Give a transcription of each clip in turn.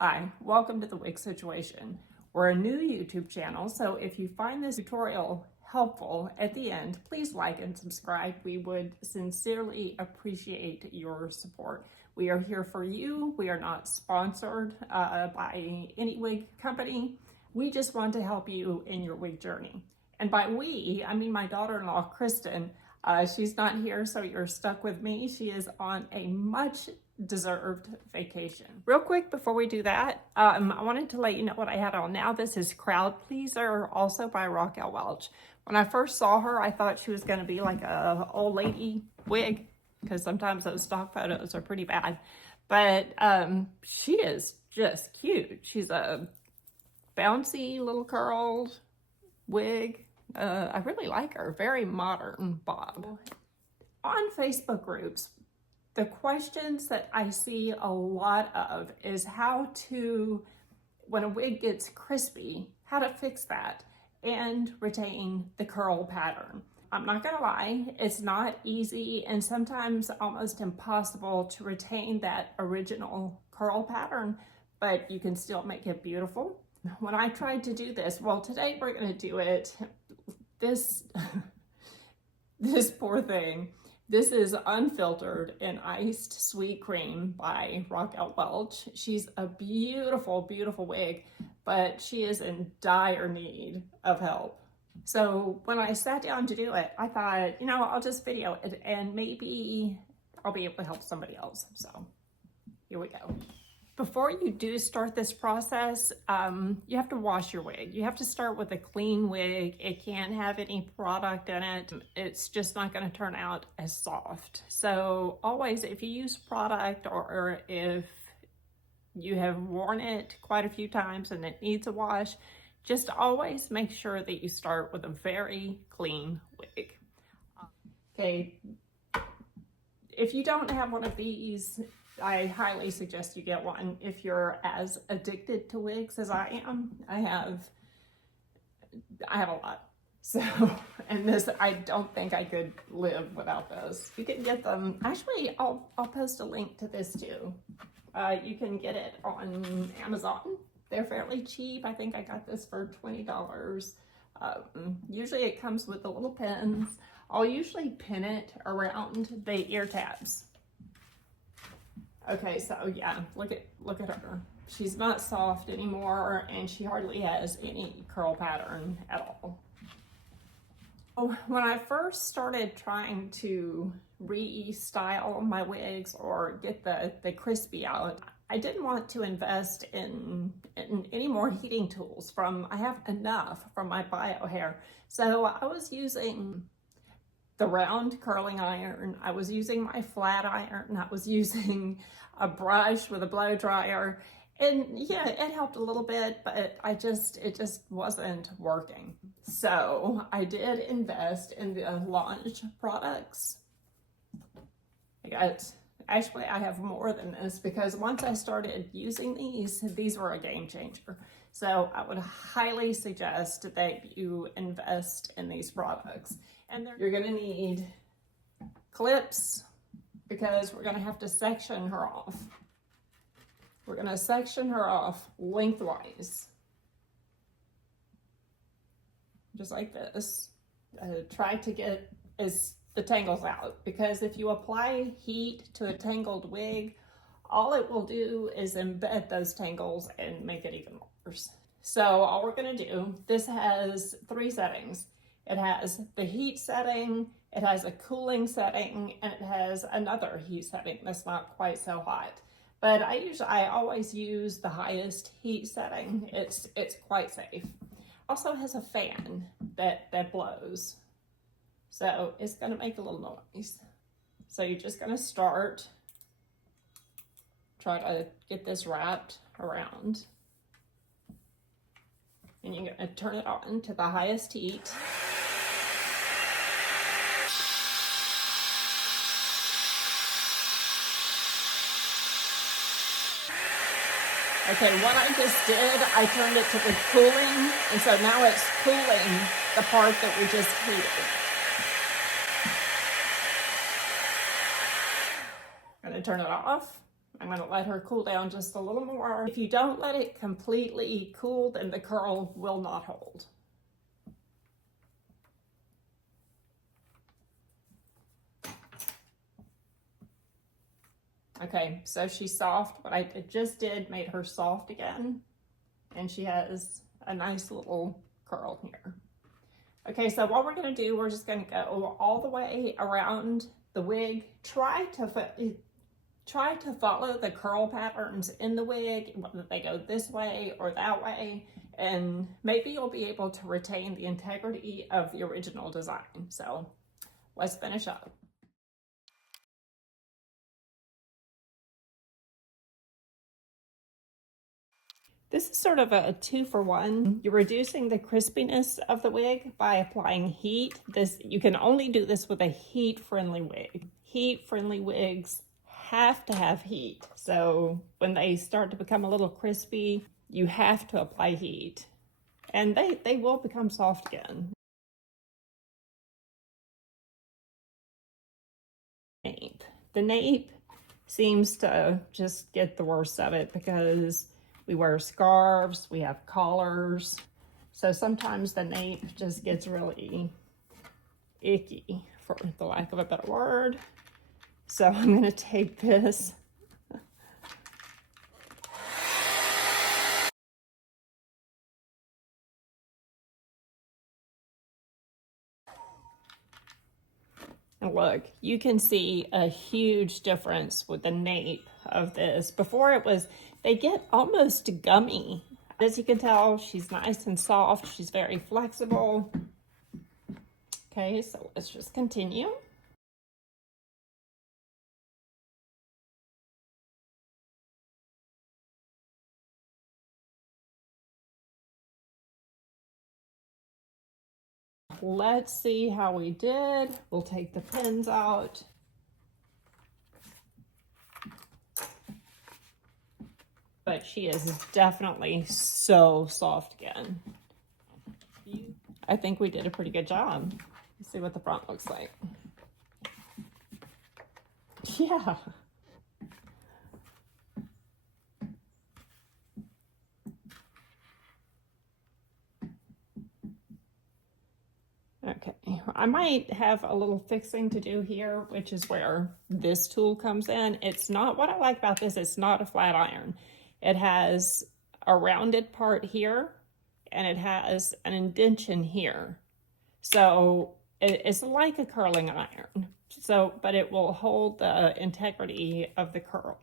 Hi, welcome to the Wig Situation. We're a new YouTube channel, so if you find this tutorial helpful at the end, please like and subscribe. We would sincerely appreciate your support. We are here for you. We are not sponsored by any wig company. We just want to help you in your wig journey. And by we, I mean my daughter-in-law, Kristen. She's not here, so you're stuck with me. She is on a much deserved vacation. Real quick before we do that, I wanted to let you know what I had on now. This is Crowd Pleaser, also by Raquel Welch. When I first saw her, I thought she was going to be like a old lady wig, because sometimes those stock photos are pretty bad. But she is just cute. She's a bouncy little curled wig. I really like her. Very modern bob. On Facebook groups, the questions that I see a lot of is how to, when a wig gets crispy, how to fix that and retain the curl pattern. I'm not gonna lie, it's not easy and sometimes almost impossible to retain that original curl pattern, but you can still make it beautiful. When I tried to do this, well, today we're gonna do it. This poor thing. This is Unfiltered and Iced Sweet Cream by Raquel Welch. She's a beautiful, beautiful wig, but she is in dire need of help. So when I sat down to do it, I thought, I'll just video it and maybe I'll be able to help somebody else. So here we go. Before you do start this process, you have to wash your wig. You have to start with a clean wig. It can't have any product in it. It's just not going to turn out as soft. So always, if you use product or if you have worn it quite a few times and it needs a wash, just always make sure that you start with a very clean wig. Okay, if you don't have one of these, I highly suggest you get one if you're as addicted to wigs as I am. I have a lot. So, and this, I don't think I could live without this. You can get them, actually, I'll post a link to this too. You can get it on Amazon. They're fairly cheap. I think I got this for $20. Usually it comes with the little pins. I'll usually pin it around the ear tabs. Okay, so yeah, look at her. She's not soft anymore and she hardly has any curl pattern at all. When I first started trying to re-style my wigs or get the crispy out, I didn't want to invest in any more heating tools I have enough from my bio hair. So I was using the round curling iron, I was using my flat iron, I was using a brush with a blow dryer, and yeah, it helped a little bit, but it just wasn't working. So I did invest in the Launch products. Actually, I have more than this because once I started using these were a game changer. So I would highly suggest that you invest in these products. And you're gonna need clips because we're gonna have to section her off. We're gonna section her off lengthwise. Just like this. Try to get the tangles out, because if you apply heat to a tangled wig, all it will do is embed those tangles and make it even worse. So all we're gonna do, this has 3 settings. It has the heat setting, it has a cooling setting, and it has another heat setting that's not quite so hot. But I always use the highest heat setting. It's quite safe. Also has a fan that blows. So it's gonna make a little noise. So you're just gonna start, try to get this wrapped around. And you're gonna turn it on to the highest heat. Okay, what I just did, I turned it to the cooling, and so now it's cooling the part that we just heated. I'm gonna turn it off. I'm gonna let her cool down just a little more. If you don't let it completely cool, then the curl will not hold. Okay, so she's soft. What I just did made her soft again. And she has a nice little curl here. Okay, so what we're gonna do, we're just gonna go all the way around the wig. Try to follow the curl patterns in the wig, whether they go this way or that way, and maybe you'll be able to retain the integrity of the original design. So let's finish up. This is sort of a 2-for-1. You're reducing the crispiness of the wig by applying heat. You can only do this with a heat-friendly wig. Heat-friendly wigs have to have heat. So when they start to become a little crispy, you have to apply heat. And they will become soft again. The nape seems to just get the worst of it because we wear scarves, we have collars, so sometimes the nape just gets really icky, for the lack of a better word. So I'm gonna take this and look, you can see a huge difference with the nape of this. Before they get almost gummy. As you can tell, she's nice and soft. She's very flexible. Okay, so let's just continue. Let's see how we did. We'll take the pins out. But she is definitely so soft again. I think we did a pretty good job. Let's see what the front looks like. Yeah. Okay, I might have a little fixing to do here, which is where this tool comes in. It's not, what I like about this, it's not a flat iron. It has a rounded part here, and it has an indentation here. So it's like a curling iron. So, but it will hold the integrity of the curl.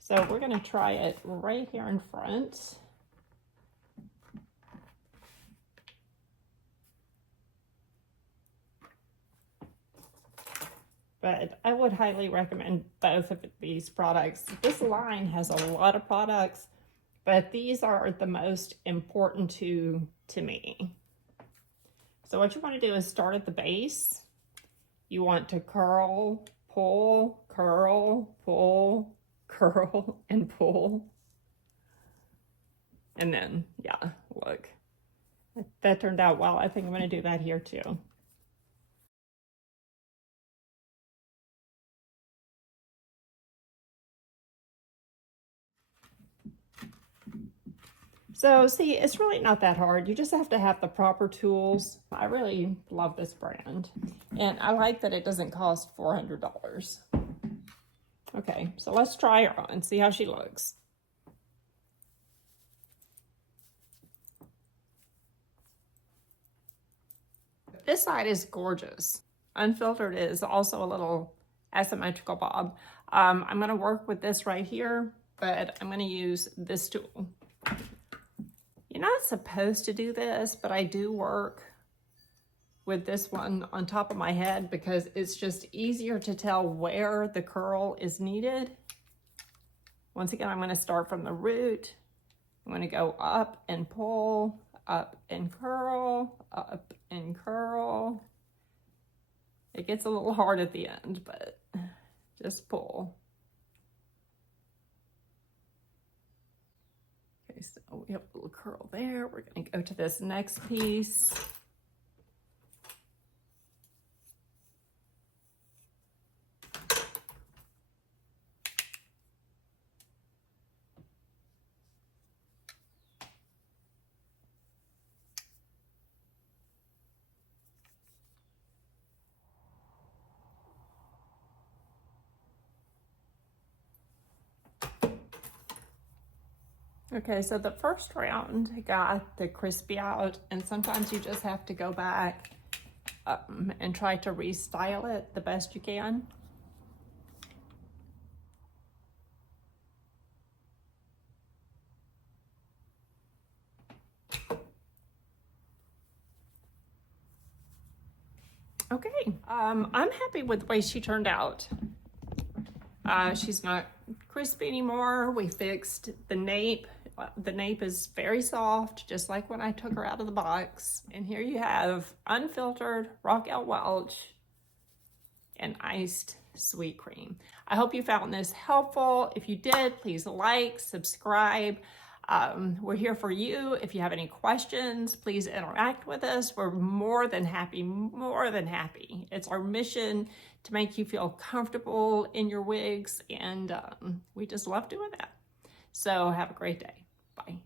So we're gonna try it right here in front. But I would highly recommend both of these products. This line has a lot of products, but these are the most important to me. So what you want to do is start at the base. You want to curl, pull, curl, pull, curl, and pull. And then, yeah, look. That turned out well. I think I'm going to do that here too. So see, it's really not that hard. You just have to have the proper tools. I really love this brand. And I like that it doesn't cost $400. Okay, so let's try her on, see how she looks. This side is gorgeous. Unfiltered is also a little asymmetrical bob. I'm gonna work with this right here, but I'm gonna use this tool. You're not supposed to do this, but I do work with this one on top of my head because it's just easier to tell where the curl is needed. Once again, I'm going to start from the root. I'm going to go up and pull, up and curl, up and curl. It gets a little hard at the end, but just pull. Okay, so we have a little curl there. We're going to go to this next piece. Okay, so the first round got the crispy out, and sometimes you just have to go back and try to restyle it the best you can. Okay, I'm happy with the way she turned out. She's not crispy anymore. We fixed the nape. The nape is very soft, just like when I took her out of the box. And here you have unfiltered Rockwell Welch and iced sweet cream. I hope you found this helpful. If you did, please like, subscribe. We're here for you. If you have any questions, please interact with us. We're more than happy, more than happy. It's our mission to make you feel comfortable in your wigs, and we just love doing that. So have a great day. Bye.